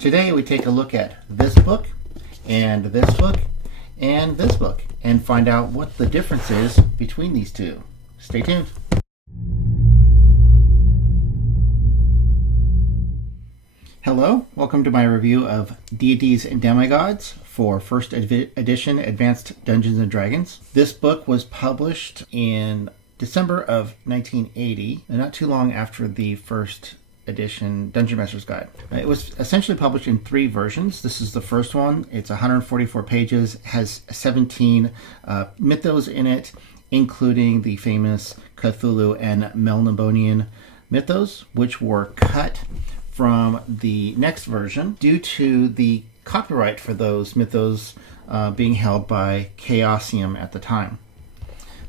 Today we take a look at this book, and this book, and this book, and find out what the difference is between these two. Stay tuned. Hello, welcome to my review of Deities and Demigods for First Edition Advanced Dungeons & Dragons. This book was published in December of 1980, and not too long after the first edition Dungeon Master's Guide. It was essentially published in 3 versions. This is the first one. It's 144 pages, has 17 mythos in it, including the famous Cthulhu and Melnibonian mythos, which were cut from the next version due to the copyright for those mythos being held by Chaosium at the time.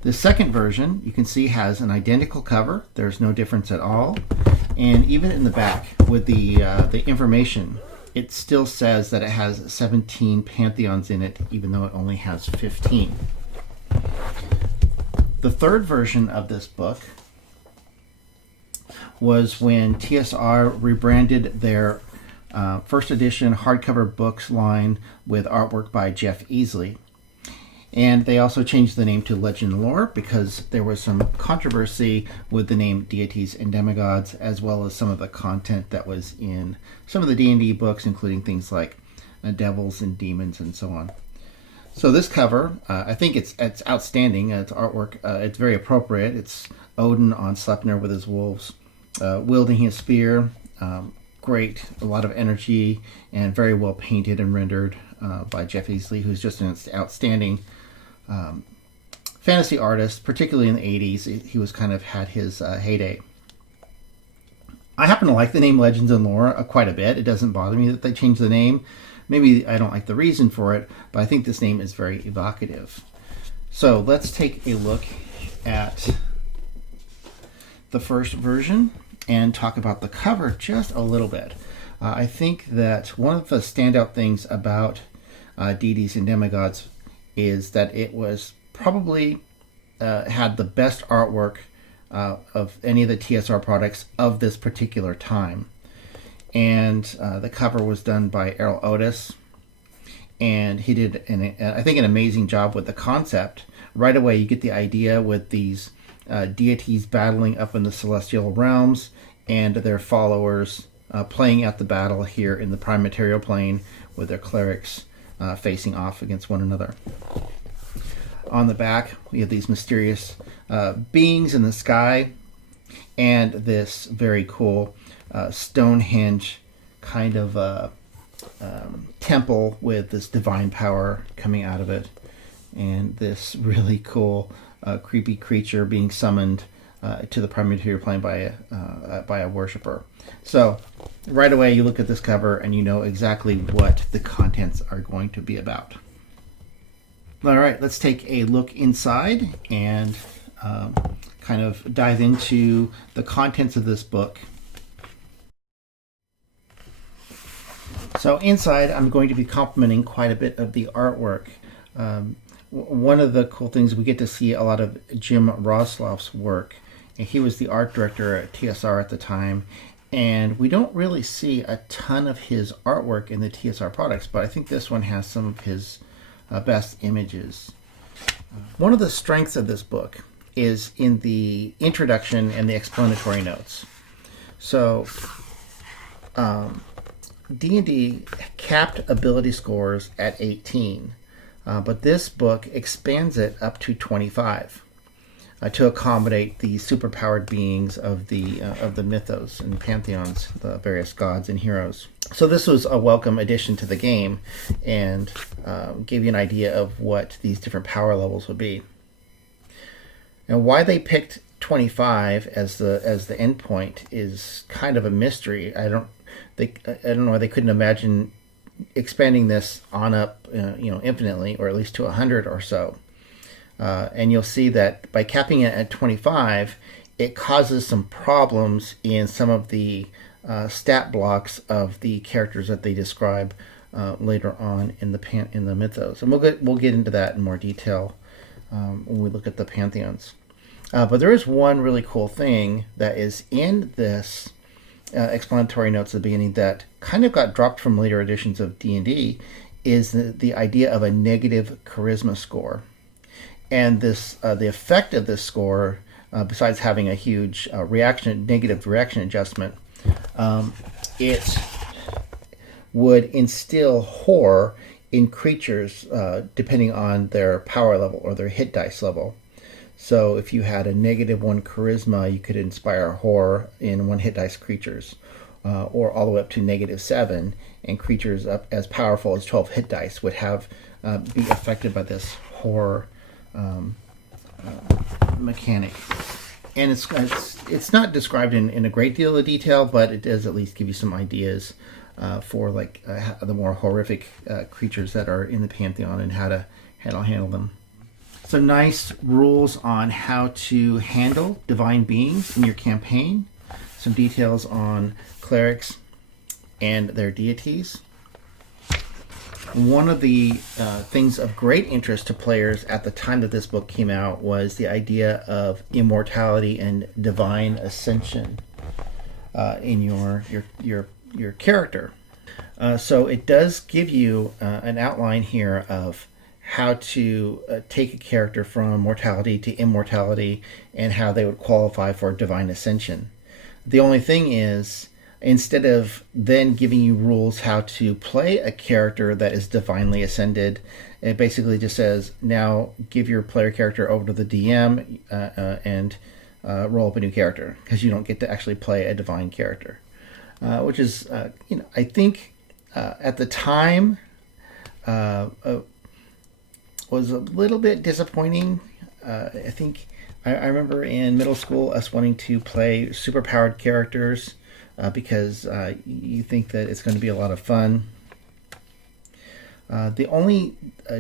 The second version, you can see, has an identical cover. There's no difference at all. And even in the back with the information, it still says that it has 17 pantheons in it, even though it only has 15. The third version of this book was when TSR rebranded their first edition hardcover books line with artwork by Jeff Easley. And they also changed the name to Legend and Lore because there was some controversy with the name Deities and Demigods, as well as some of the content that was in some of the D&D books, including things like devils and demons and so on. So this cover, I think it's outstanding. It's artwork. It's very appropriate. It's Odin on Sleipnir with his wolves, wielding his spear. Great, a lot of energy, and very well painted and rendered by Jeff Easley, who's just an outstanding fantasy artist, particularly in the 80s. He was kind of had his heyday. I happen to like the name Legends and Lore quite a bit. It doesn't bother me that they changed the name. Maybe I don't like the reason for it, but I think this name is very evocative. So let's take a look at the first version and talk about the cover just a little bit. I think that one of the standout things about Deities and Demigods is that it was probably had the best artwork of any of the TSR products of this particular time. And the cover was done by Errol Otis, and he did, I think, an amazing job with the concept. Right away you get the idea with these deities battling up in the celestial realms and their followers playing out the battle here in the prime material plane with their clerics facing off against one another. On the back, we have these mysterious beings in the sky and this very cool Stonehenge kind of temple with this divine power coming out of it, and this really cool creepy creature being summoned to the prime material plane by a worshiper. So right away you look at this cover and you know exactly what the contents are going to be about. All right, let's take a look inside and kind of dive into the contents of this book. So inside, I'm going to be complimenting quite a bit of the artwork. One of the cool things, we get to see a lot of Jim Rosloff's work. And he was the art director at TSR at the time. And we don't really see a ton of his artwork in the TSR products, but I think this one has some of his best images. One of the strengths of this book is in the introduction and the explanatory notes. So D&D capped ability scores at 18, but this book expands it up to 25 to accommodate the superpowered beings of the mythos and pantheons, the various gods and heroes. So this was a welcome addition to the game and gave you an idea of what these different power levels would be. And why they picked 25 as the end point is kind of a mystery. I don't know why they couldn't imagine expanding this on up, infinitely, or at least to 100 or so. And you'll see that by capping it at 25, it causes some problems in some of the stat blocks of the characters that they describe later on in the mythos. And we'll get into that in more detail when we look at the pantheons. But there is one really cool thing that is in this explanatory notes at the beginning that kind of got dropped from later editions of D&D is the idea of a negative charisma score. And this the effect of this score, besides having a huge negative reaction adjustment, it would instill horror in creatures depending on their power level or their hit dice level. So if you had a -1 charisma, you could inspire horror in 1 hit dice creatures, or all the way up to -7, and creatures up as powerful as 12 hit dice would have be affected by this horror mechanic. And it's not described in a great deal of detail, but it does at least give you some ideas for like the more horrific creatures that are in the Pantheon and how to handle them. Some nice rules on how to handle divine beings in your campaign. Some details on clerics and their deities. One of the things of great interest to players at the time that this book came out was the idea of immortality and divine ascension in your character. So it does give you an outline here of how to take a character from mortality to immortality and how they would qualify for divine ascension. The only thing is, instead of then giving you rules how to play a character that is divinely ascended, it basically just says, now give your player character over to the DM and roll up a new character, because you don't get to actually play a divine character, which is, I think at the time was a little bit disappointing. I think I remember in middle school us wanting to play superpowered characters because you think that it's going to be a lot of fun. The only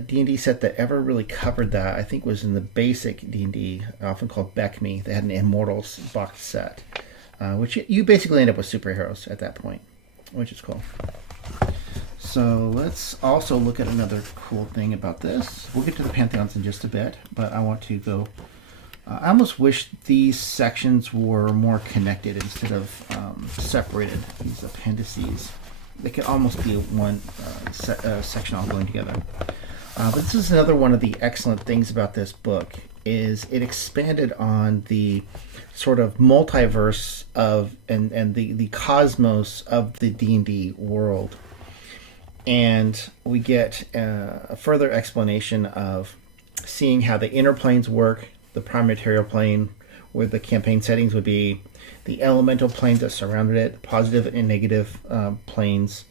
D&D set that ever really covered that, I think, was in the basic D&D, often called BECMI. They had an Immortals box set, which you basically end up with superheroes at that point, which is cool. So let's also look at another cool thing about this. We'll get to the Pantheons in just a bit, but I want to go... I almost wish these sections were more connected instead of separated, these appendices. They could almost be one section all going together. But this is another one of the excellent things about this book, is it expanded on the sort of multiverse of and the cosmos of the D&D world. And we get a further explanation of seeing how the inner planes work, the prime material plane, where the campaign settings would be, the elemental planes that surrounded it, positive and negative planes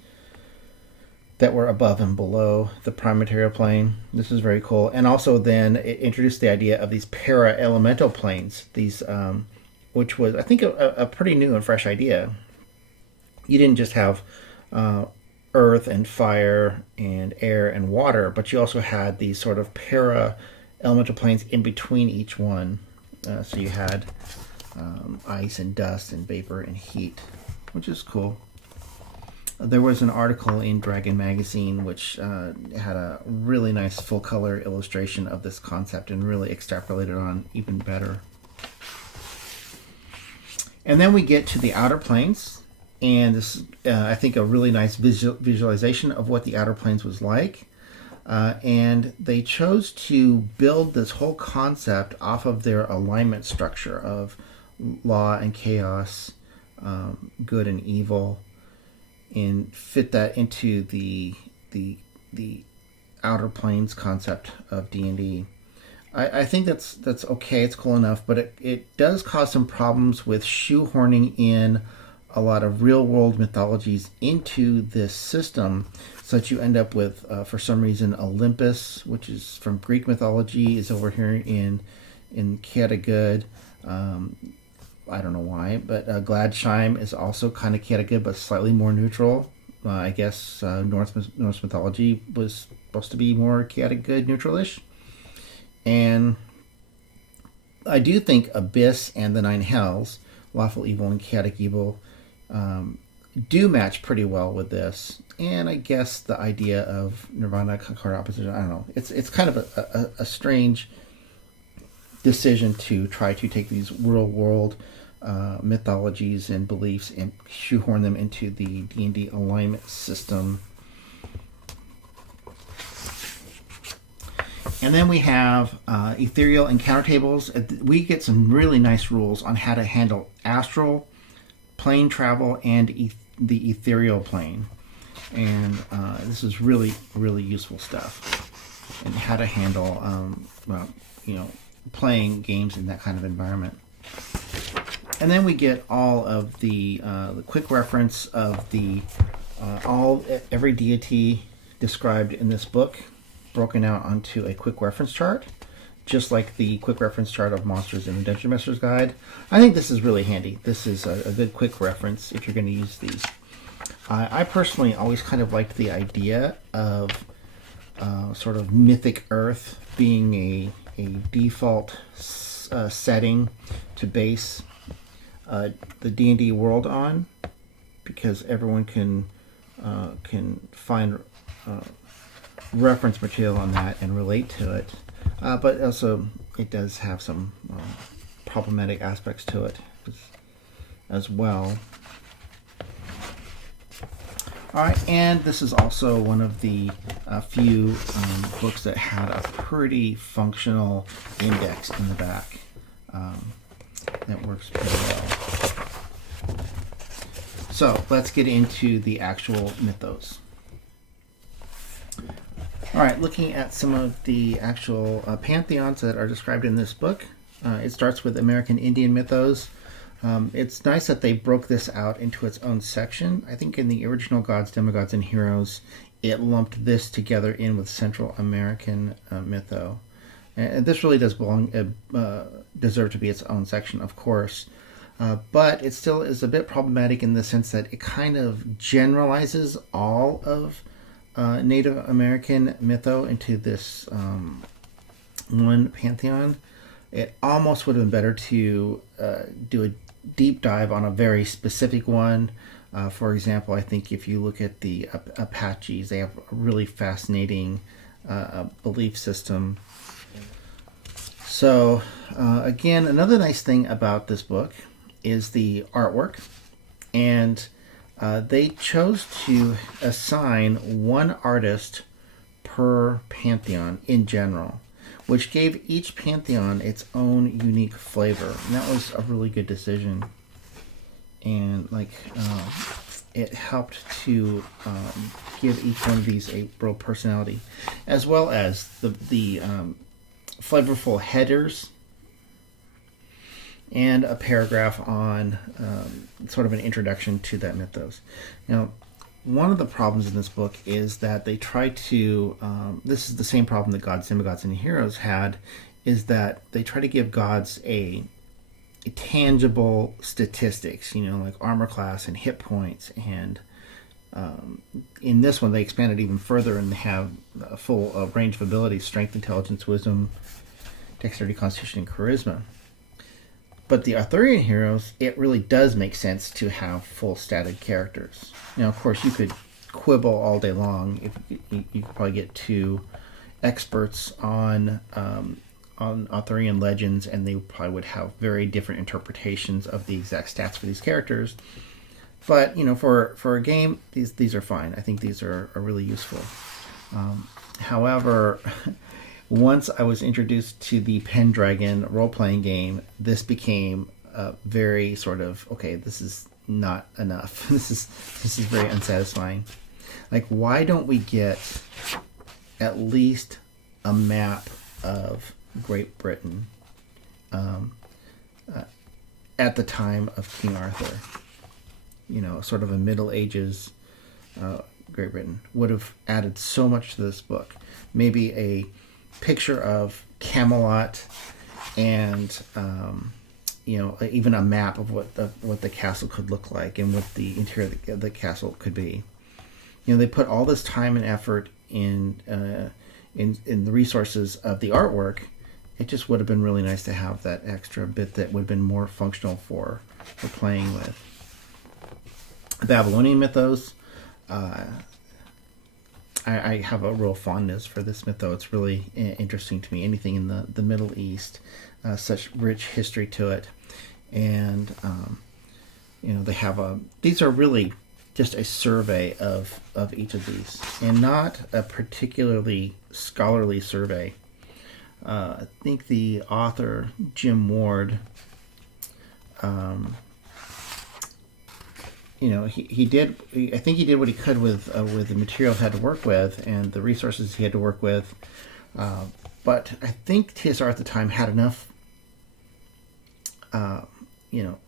that were above and below the prime material plane. This is very cool. And also then it introduced the idea of these para-elemental planes, these which was, I think, a pretty new and fresh idea. You didn't just have earth and fire and air and water, but you also had these sort of para-elemental planes in between each one. So you had ice and dust and vapor and heat, which is cool. There was an article in Dragon Magazine which had a really nice full-color illustration of this concept and really extrapolated on even better. And then we get to the outer planes, and this is, I think, a really nice visualization of what the outer planes was like. And they chose to build this whole concept off of their alignment structure of law and chaos, good and evil, and fit that into the outer planes concept of D&D. I think that's okay, it's cool enough, but it does cause some problems with shoehorning in a lot of real-world mythologies into this system, so that you end up with, for some reason, Olympus, which is from Greek mythology, is over here in Chaotic Good. I don't know why, but Gladsheim is also kind of chaotic good, but slightly more neutral. I guess Norse mythology was supposed to be more chaotic good, neutral-ish. And I do think Abyss and the Nine Hells, Lawful Evil and Chaotic Evil, do match pretty well with this. And I guess the idea of Nirvana, Concord Opposition, I don't know. It's kind of a strange decision to try to take these real-world mythologies and beliefs and shoehorn them into the D&D alignment system. And then we have ethereal encounter tables. We get some really nice rules on how to handle astral, plane travel, and the ethereal plane. And this is really, really useful stuff. And how to handle, playing games in that kind of environment. And then we get all of the quick reference of every deity described in this book, broken out onto a quick reference chart, just like the quick reference chart of Monsters in the Dungeon Master's Guide. I think this is really handy. This is a good quick reference if you're going to use these. I personally always kind of liked the idea of sort of mythic Earth being a default setting to base the D&D world on, because everyone can find reference material on that and relate to it. But also, it does have some problematic aspects to it as well. All right, and this is also one of the few books that had a pretty functional index in the back. That works pretty well. So let's get into the actual mythos. All right, looking at some of the actual pantheons that are described in this book. It starts with American Indian mythos. It's nice that they broke this out into its own section. I think in the original Gods, Demigods, and Heroes, it lumped this together in with Central American mytho. And this really does deserve to be its own section, of course. But it still is a bit problematic in the sense that it kind of generalizes all of Native American mytho into this one pantheon. It almost would have been better to do a deep dive on a very specific one. For example, I think if you look at the Apaches, they have a really fascinating belief system. So, again, another nice thing about this book is the artwork. And they chose to assign one artist per pantheon in general, which gave each pantheon its own unique flavor. And that was a really good decision. And it helped to give each one of these a real personality, as well as the flavorful headers and a paragraph on sort of an introduction to that mythos. Now, one of the problems in this book is that they try to, this is the same problem that Gods, Demigods, and Heroes had, is that they try to give gods a tangible statistics, like armor class and hit points. And in this one, they expanded even further and have a full range of abilities: strength, intelligence, wisdom, dexterity, constitution, and charisma. But the Arthurian heroes, it really does make sense to have full statted characters. Now, of course, you could quibble all day long. If you could probably get two experts on Arthurian legends, and they probably would have very different interpretations of the exact stats for these characters. But for a game, these are fine. I think these are really useful. However, once I was introduced to the Pendragon role-playing game, this became very sort of, okay, this is not enough. This is very unsatisfying. Like, why don't we get at least a map of Great Britain at the time of King Arthur? Sort of a Middle Ages Great Britain would have added so much to this book. Maybe a picture of Camelot and even a map of what the castle could look like and what the interior of the castle could be. They put all this time and effort in the resources of the artwork. It just would have been really nice to have that extra bit that would have been more functional for playing with. Babylonian mythos. I have a real fondness for this mytho. It's really interesting to me. Anything in the Middle East, such rich history to it. and they have these are really just a survey of each of these, and not a particularly scholarly survey. I think the author, Jim Ward, he did. I think he did what he could with the material he had to work with and the resources he had to work with. But I think TSR at the time had enough,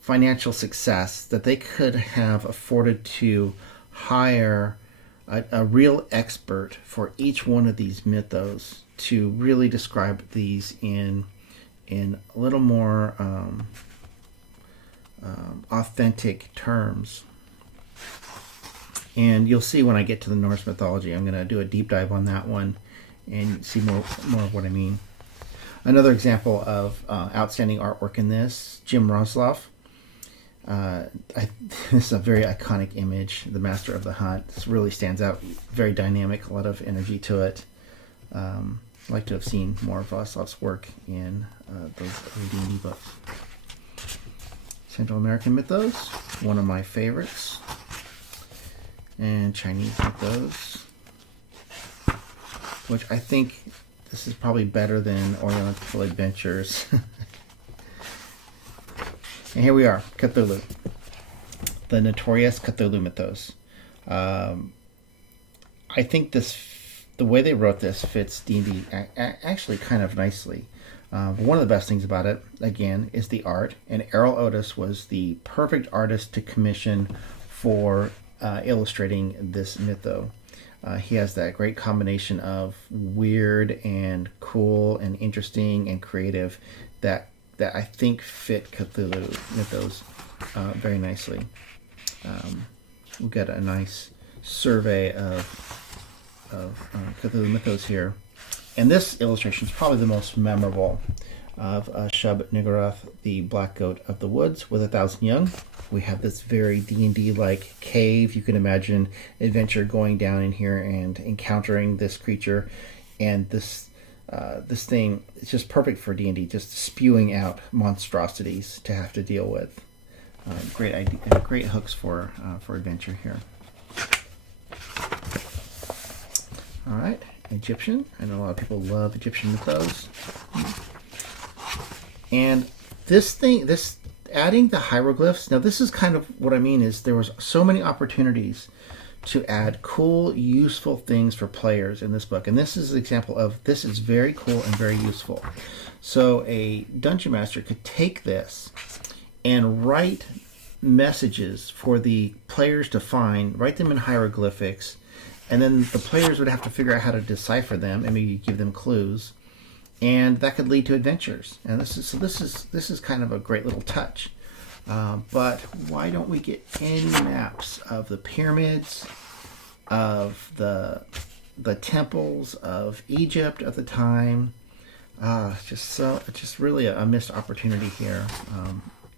financial success that they could have afforded to hire a real expert for each one of these mythos to really describe these in a little more authentic terms. And you'll see when I get to the Norse mythology, I'm going to do a deep dive on that one and see more of what I mean. Another example of outstanding artwork in this, Jim Rosloff. This is a very iconic image, the Master of the Hunt. This really stands out, very dynamic, a lot of energy to it. I'd like to have seen more of Rosloff's work in those early D&D books. Central American mythos, one of my favorites. And Chinese mythos, which I think this is probably better than Oriental Adventures. And here we are, Cthulhu, the notorious Cthulhu mythos. I think the way they wrote this fits D&D actually kind of nicely. But one of the best things about it, again, is the art. And Errol Otis was the perfect artist to commission for illustrating this mytho. He has that great combination of weird and cool and interesting and creative that I think fit Cthulhu mythos very nicely. We've got a nice survey of Cthulhu mythos here. And this illustration is probably the most memorable of Shub Niggurath, the Black Goat of the Woods with 1,000 young. We have this very D&D-like cave. You can imagine adventure going down in here and encountering this creature. And this thing is just perfect for D&D, just spewing out monstrosities to have to deal with. Great idea, great hooks for adventure here. All right, Egyptian. I know a lot of people love Egyptian mythos. And this adding the hieroglyphs, now this is kind of what I mean is there was so many opportunities to add cool, useful things for players in this book. And this is an example of this is very cool and very useful. So a dungeon master could take this and write messages for the players to find, write them in hieroglyphics, and then the players would have to figure out how to decipher them and maybe give them clues. And that could lead to adventures. And this is kind of a great little touch. But why don't we get any maps of the pyramids, of the temples of Egypt at the time? Just really a missed opportunity here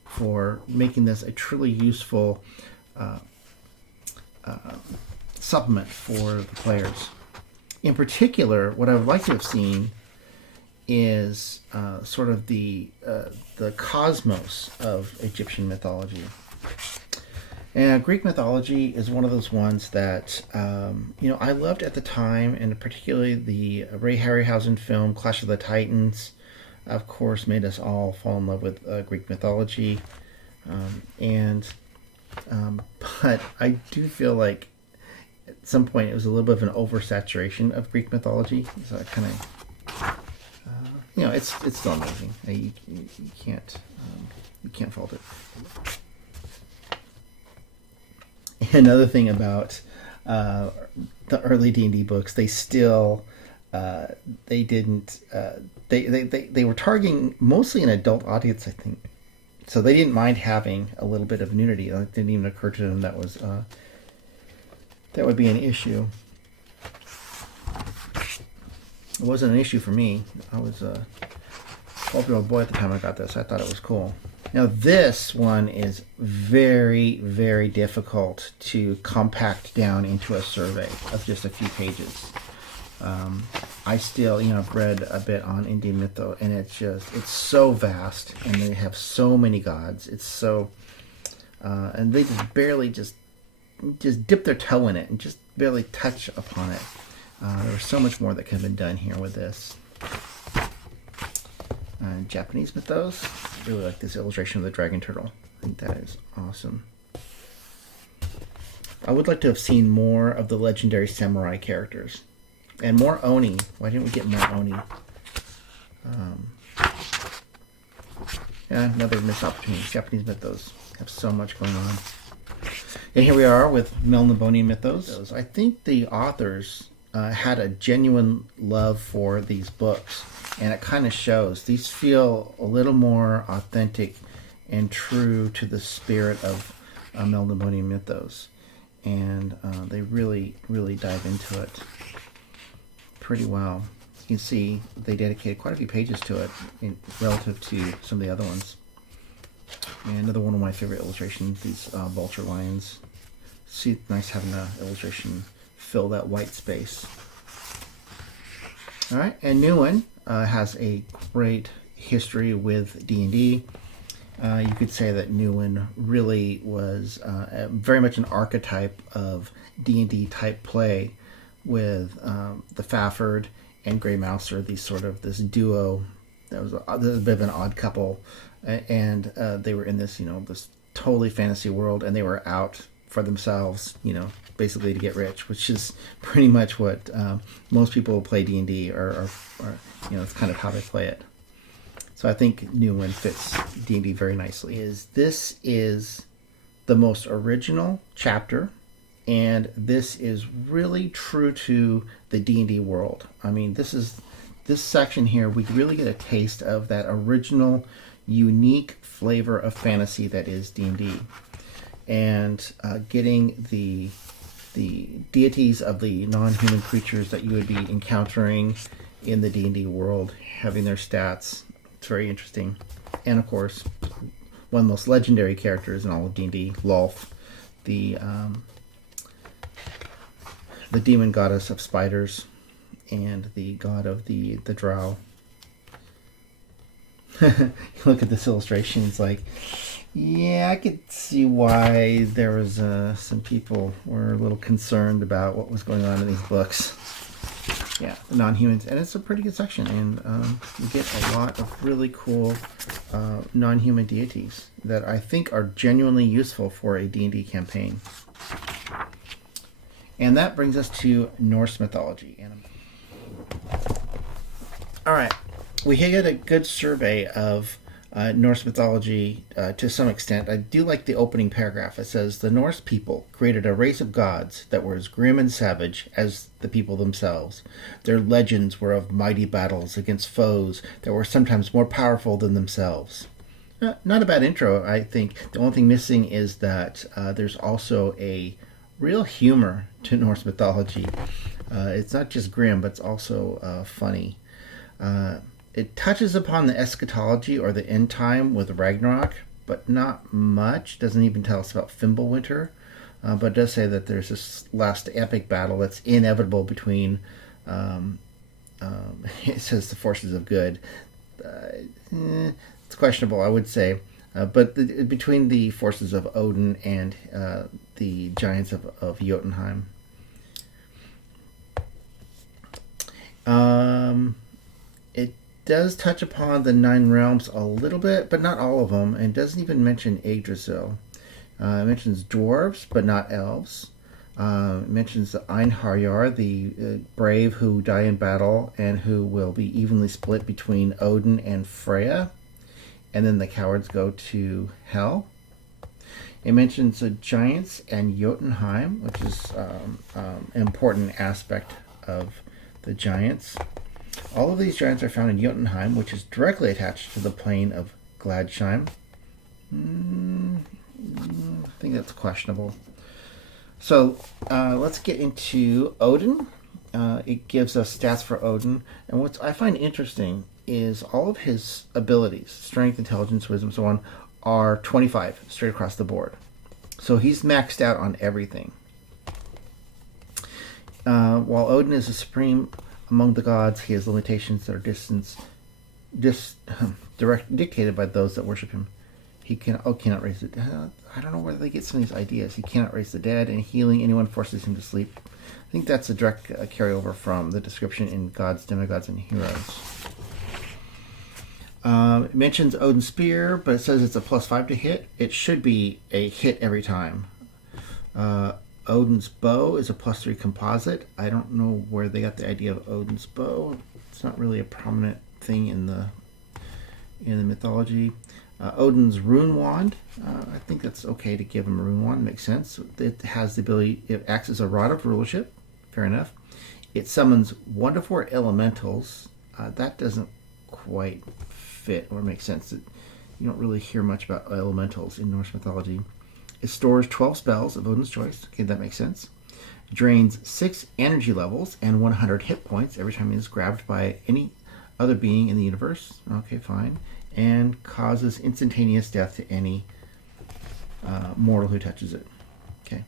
for making this a truly useful supplement for the players. In particular, what I would like to have seen is sort of the cosmos of Egyptian mythology. And Greek mythology is one of those ones that I loved at the time, and particularly the Ray Harryhausen film Clash of the Titans, of course, made us all fall in love with Greek mythology. But I do feel like at some point it was a little bit of an oversaturation of Greek mythology. So I kind of it's still amazing. You can't fault it. Another thing about the early D&D books, they still they were targeting mostly an adult audience, I think. So they didn't mind having a little bit of nudity. It didn't even occur to them that would be an issue. It wasn't an issue for me. I was a 12-year-old boy at the time I got this. I thought it was cool. Now this one is very, very difficult to compact down into a survey of just a few pages. I still, I've read a bit on Indian mytho, and it's so vast, and they have so many gods. It's so, and they just barely just dip their toe in it and just barely touch upon it. There's so much more that could have been done here with this. Japanese mythos. I really like this illustration of the dragon turtle. I think that is awesome. I would like to have seen more of the legendary samurai characters. And more Oni. Why didn't we get more Oni? Yeah, another missed opportunity. Japanese mythos have so much going on. And here we are with Melniboné mythos. I think the authors had a genuine love for these books, and it kind of shows. These feel a little more authentic and true to the spirit of Melniboné mythos, and they really, really dive into it pretty well. You can see they dedicated quite a few pages to it relative to some of the other ones. And another one of my favorite illustrations, these vulture lions. See, it's nice having the illustration fill that white space. All right, and Nguyen has a great history with D&D. You could say that Nguyen really was very much an archetype of D&D type play, with the Fafford and Grey Mouser, this duo that was a bit of an odd couple, and they were in this this totally fantasy world, and they were out for themselves, basically to get rich, which is pretty much what most people who play D&D or it's kind of how they play it. So I think Nguyen fits D&D very nicely. This is the most original chapter, and this is really true to the D&D world. I mean, this section here, we really get a taste of that original, unique flavor of fantasy that is D&D, and getting the deities of the non-human creatures that you would be encountering in the D&D world, having their stats. It's very interesting. And of course, one of the most legendary characters in all of D&D, Lolth, the demon goddess of spiders and the god of the drow. You look at this illustration, it's like, yeah, I could see why there was some people were a little concerned about what was going on in these books. Yeah, the non-humans, and it's a pretty good section, and you get a lot of really cool non-human deities that I think are genuinely useful for a D&D campaign. And that brings us to Norse mythology. All right, we get a good survey of Norse mythology to some extent. I do like the opening paragraph. It says, the Norse people created a race of gods that were as grim and savage as the people themselves. Their legends were of mighty battles against foes that were sometimes more powerful than themselves. Not a bad intro, I think. The only thing missing is that there's also a real humor to Norse mythology. It's not just grim, but it's also funny. It touches upon the eschatology or the end time with Ragnarok, but not much. Doesn't even tell us about Fimbulwinter, but it does say that there's this last epic battle that's inevitable between, it says the forces of good. It's questionable, I would say, but between the forces of Odin and the giants of Jotunheim. It does touch upon the Nine Realms a little bit, but not all of them, and doesn't even mention Yggdrasil. It mentions dwarves, but not elves. It mentions the Einherjar, the brave who die in battle and who will be evenly split between Odin and Freya. And then the cowards go to hell. It mentions the giants and Jotunheim, which is an important aspect of the giants. All of these giants are found in Jotunheim, which is directly attached to the plain of Gladsheim. I think that's questionable. So let's get into Odin. It gives us stats for Odin. And what I find interesting is all of his abilities, strength, intelligence, wisdom, so on, are 25 straight across the board. So he's maxed out on everything. While Odin is the supreme among the gods, he has limitations that are dictated by those that worship him. He cannot raise the dead. I don't know where they get some of these ideas. He cannot raise the dead, and healing anyone forces him to sleep. I think that's a direct carryover from the description in Gods, Demigods, and Heroes. It mentions Odin's spear, but it says it's a +5 to hit. It should be a hit every time. Odin's bow is a +3 composite. I don't know where they got the idea of Odin's bow. It's not really a prominent thing in the mythology. Odin's rune wand. I think that's okay to give him a rune wand. It makes sense. It has the ability. It acts as a rod of rulership. Fair enough. It summons 1 to 4 elementals. That doesn't quite fit or make sense. You don't really hear much about elementals in Norse mythology. It stores 12 spells of Odin's choice. Okay, that makes sense. Drains 6 energy levels and 100 hit points every time it is grabbed by any other being in the universe. Okay, fine. And causes instantaneous death to any mortal who touches it. Okay.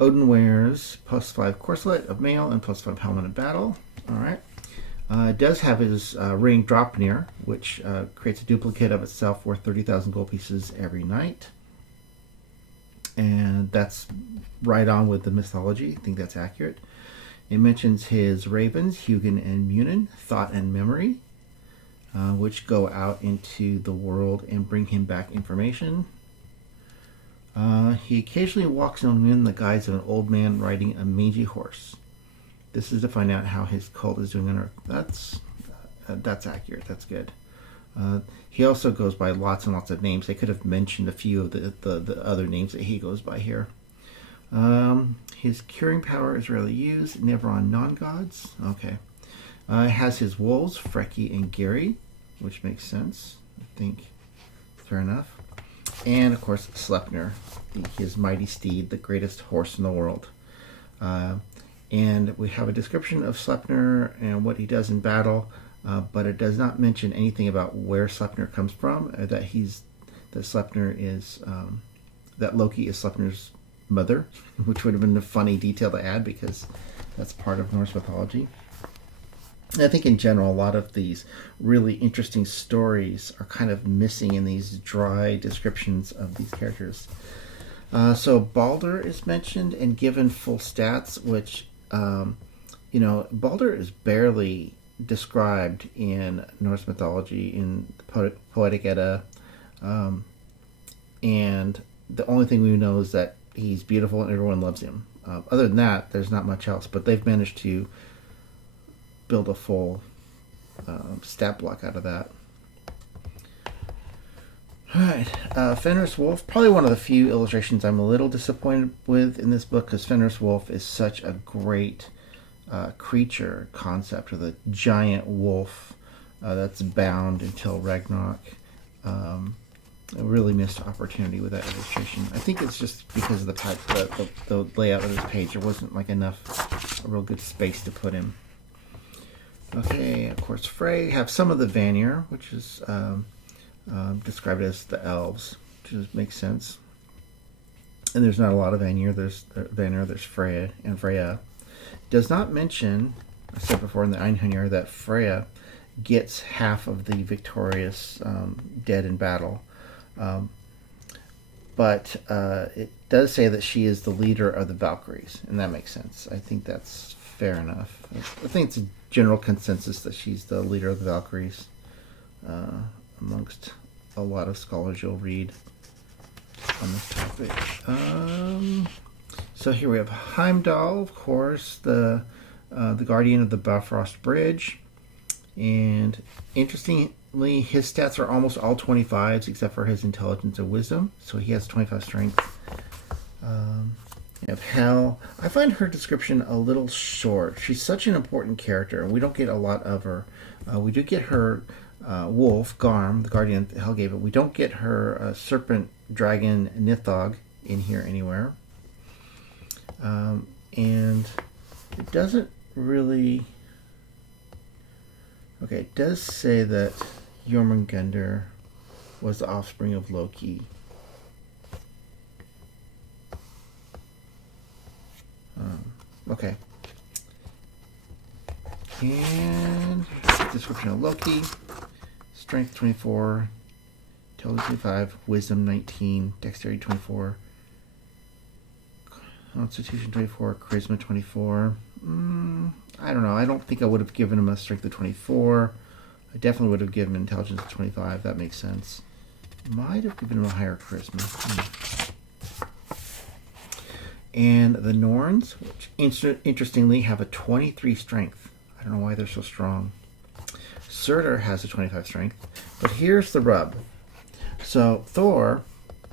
Odin wears +5 corselet of mail and +5 helmet in battle. All right. It does have his ring Draupnir, which creates a duplicate of itself worth 30,000 gold pieces every night. And that's right on with the mythology. I think that's accurate. It mentions his ravens, Hugin and Munin, Thought and Memory, which go out into the world and bring him back information. He occasionally walks in the guise of an old man riding a mangy horse. This is to find out how his cult is doing on Earth. That's accurate. That's good. He also goes by lots and lots of names. They could have mentioned a few of the other names that he goes by here. His curing power is rarely used, never on non-gods. Okay. Has his wolves, Freki and Gary, which makes sense. I think fair enough. And, of course, Sleipnir, his mighty steed, the greatest horse in the world. And we have a description of Sleipnir and what he does in battle, but it does not mention anything about where Sleipnir comes from, that Sleipnir is, that Loki is Sleipnir's mother, which would have been a funny detail to add because that's part of Norse mythology. And I think in general, a lot of these really interesting stories are kind of missing in these dry descriptions of these characters. So Balder is mentioned and given full stats, which, Balder is barely described in Norse mythology, in the Poetic Edda. And the only thing we know is that he's beautiful and everyone loves him. Other than that, there's not much else, but they've managed to build a full stat block out of that. Alright, Fenris Wolf, probably one of the few illustrations I'm a little disappointed with in this book, because Fenris Wolf is such a great creature concept, with a giant wolf that's bound until Ragnarok. I really missed opportunity with that illustration. I think it's just because of the layout of this page. There wasn't a real good space to put him. Okay, of course, Frey have some of the Vanir, which is described as the elves, which makes sense. And there's not a lot of Vanir. There's Freya and Freya. Does not mention, I said before in the Einhörnir, that Freya gets half of the victorious dead in battle. But it does say that she is the leader of the Valkyries, and that makes sense. I think that's fair enough. I think it's a general consensus that she's the leader of the Valkyries amongst a lot of scholars you'll read on this topic. So here we have Heimdall, of course, the guardian of the Bifrost Bridge. And interestingly, his stats are almost all 25s except for his intelligence and wisdom. So he has 25 strength. You have Hel. I find her description a little short. She's such an important character, and we don't get a lot of her. We do get her wolf, Garm, the guardian Hel gave it. We don't get her serpent dragon, Nithog, in here anywhere. And it doesn't really... Okay, it does say that Jormungandr was the offspring of Loki. Okay. And description of Loki: strength 24, intelligence 25, wisdom 19, dexterity 24, constitution 24, charisma 24. I don't know. I don't think I would have given him a strength of 24. I definitely would have given him intelligence of 25. That makes sense. Might have given him a higher charisma. And the Norns, which interestingly have a 23 strength. I don't know why they're so strong. Surtur has a 25 strength. But here's the rub. So Thor,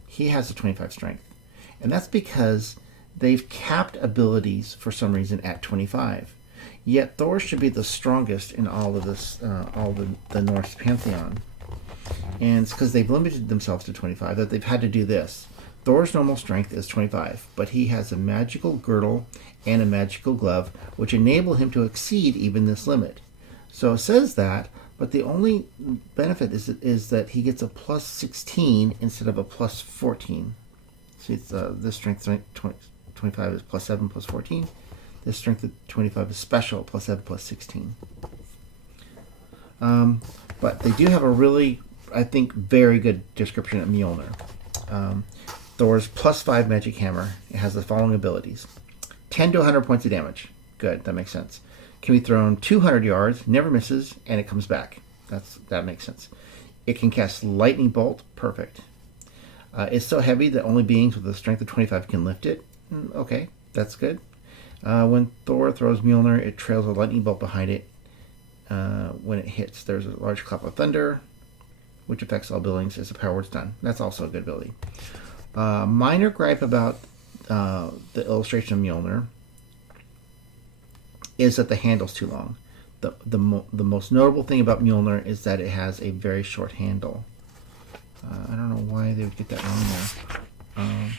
he has a 25 strength. And that's because they've capped abilities for some reason at 25. Yet Thor should be the strongest in all of this, all the Norse pantheon. And it's because they've limited themselves to 25 that they've had to do this. Thor's normal strength is 25, but he has a magical girdle and a magical glove, which enable him to exceed even this limit. So it says that, but the only benefit is that he gets a plus 16 instead of a plus 14. See, it's this strength 25 is plus 7 plus 14. This strength of 25 is special, plus 7 plus 16. But they do have a really, I think, very good description of Mjolnir. Thor's plus 5 magic hammer. It has the following abilities: 10 to 100 points of damage. Good, that makes sense. Can be thrown 200 yards, never misses, and it comes back. That makes sense. It can cast lightning bolt. Perfect. It's so heavy that only beings with a strength of 25 can lift it. Okay, that's good. When Thor throws Mjolnir, it trails a lightning bolt behind it. When it hits, there's a large clap of thunder, which affects all buildings as the power is done. That's also a good ability. Minor gripe about the illustration of Mjolnir is that the handle's too long. The most notable thing about Mjolnir is that it has a very short handle. I don't know why they would get that wrong there.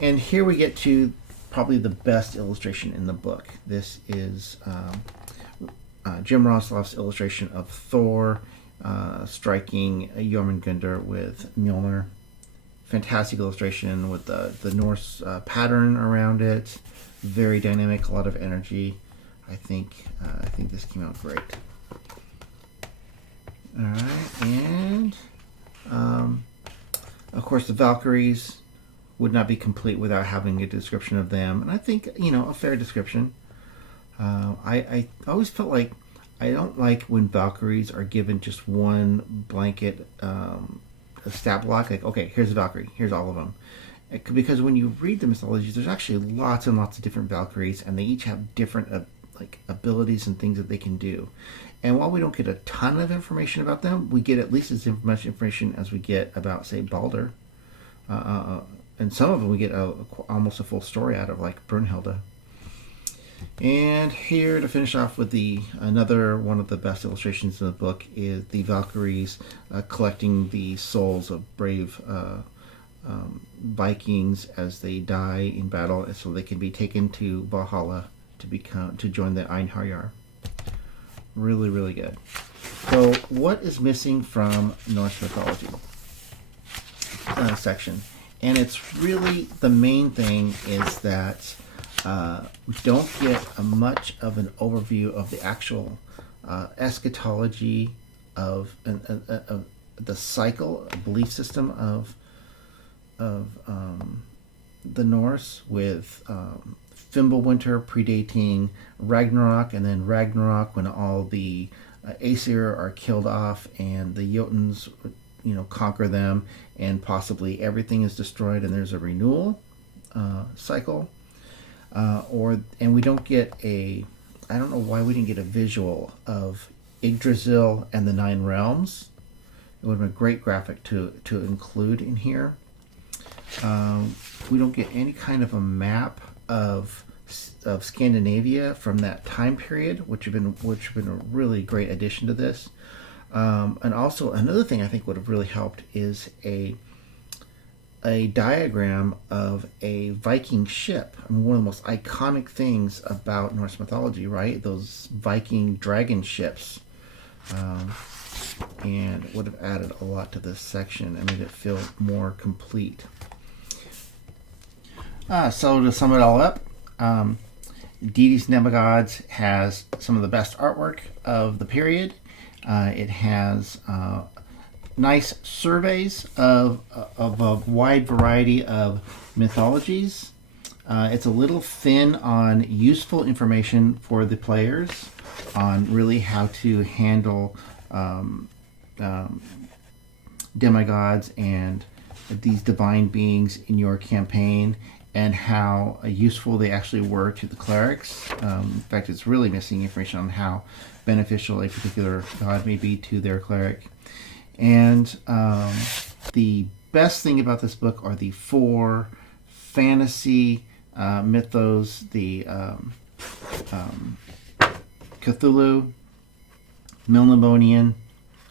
And here we get to probably the best illustration in the book. This is Jim Rosloff's illustration of Thor striking Jormungandr with Mjolnir. Fantastic illustration with the Norse pattern around it. Very dynamic, a lot of energy. I think this came out great. All right, and of course the Valkyries would not be complete without having a description of them, and I think a fair description. I always felt like I don't like when Valkyries are given just one blanket stat block. Like, okay, here's a Valkyrie, here's all of them. Because when you read the mythologies, there's actually lots and lots of different Valkyries, and they each have different abilities and things that they can do. And while we don't get a ton of information about them, we get at least as much information as we get about, say, Balder. And some of them we get almost a full story out of, like Brunhilde. And here to finish off with another one of the best illustrations in the book is the Valkyries collecting the souls of brave Vikings as they die in battle, so they can be taken to Valhalla to join the Einherjar. Really, really good. So, what is missing from Norse mythology section? And it's really the main thing is that we don't get much of an overview of the actual eschatology of the cycle, belief system of the Norse, with Fimbulwinter predating Ragnarok, and then Ragnarok when all the Aesir are killed off and the Jotuns conquer them, and possibly everything is destroyed and there's a renewal cycle. And we don't get I don't know why we didn't get a visual of Yggdrasil and the Nine Realms. It would have been a great graphic to include in here. We don't get any kind of a map of Scandinavia from that time period, which have been a really great addition to this. And also another thing I think would have really helped is a diagram of a Viking ship. I mean, one of the most iconic things about Norse mythology, right? Those Viking dragon ships. And it would have added a lot to this section and made it feel more complete. So to sum it all up, Deities and Demigods has some of the best artwork of the period. It has nice surveys of a wide variety of mythologies. It's a little thin on useful information for the players on really how to handle demigods and these divine beings in your campaign, and how useful they actually were to the clerics. In fact, it's really missing information on how beneficial a particular god may be to their cleric. And the best thing about this book are the 4 fantasy mythos, the Cthulhu, Melnibonian,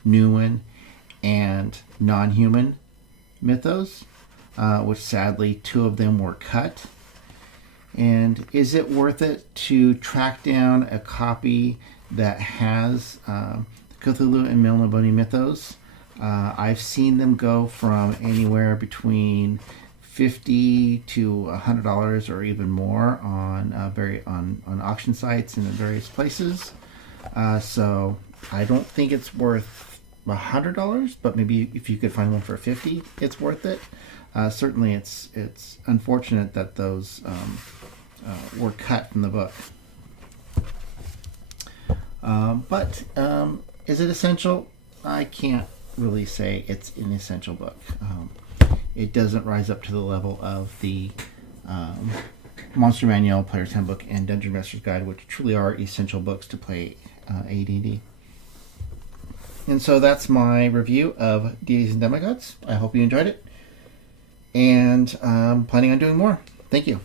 Nuan, and non-human mythos, which sadly 2 of them were cut. And is it worth it to track down a copy that has Cthulhu and Melnibonian mythos? I've seen them go from anywhere between $50 to $100 or even more on on auction sites and in various places. So I don't think it's worth $100, but maybe if you could find one for $50, it's worth it. Certainly, it's unfortunate that those were cut from the book. But is it essential? I can't really say it's an essential book. It doesn't rise up to the level of the Monster Manual, Player's Handbook, and Dungeon Master's Guide, which truly are essential books to play AD&D. And so that's my review of Deities and Demigods. I hope you enjoyed it, and I'm planning on doing more. Thank you.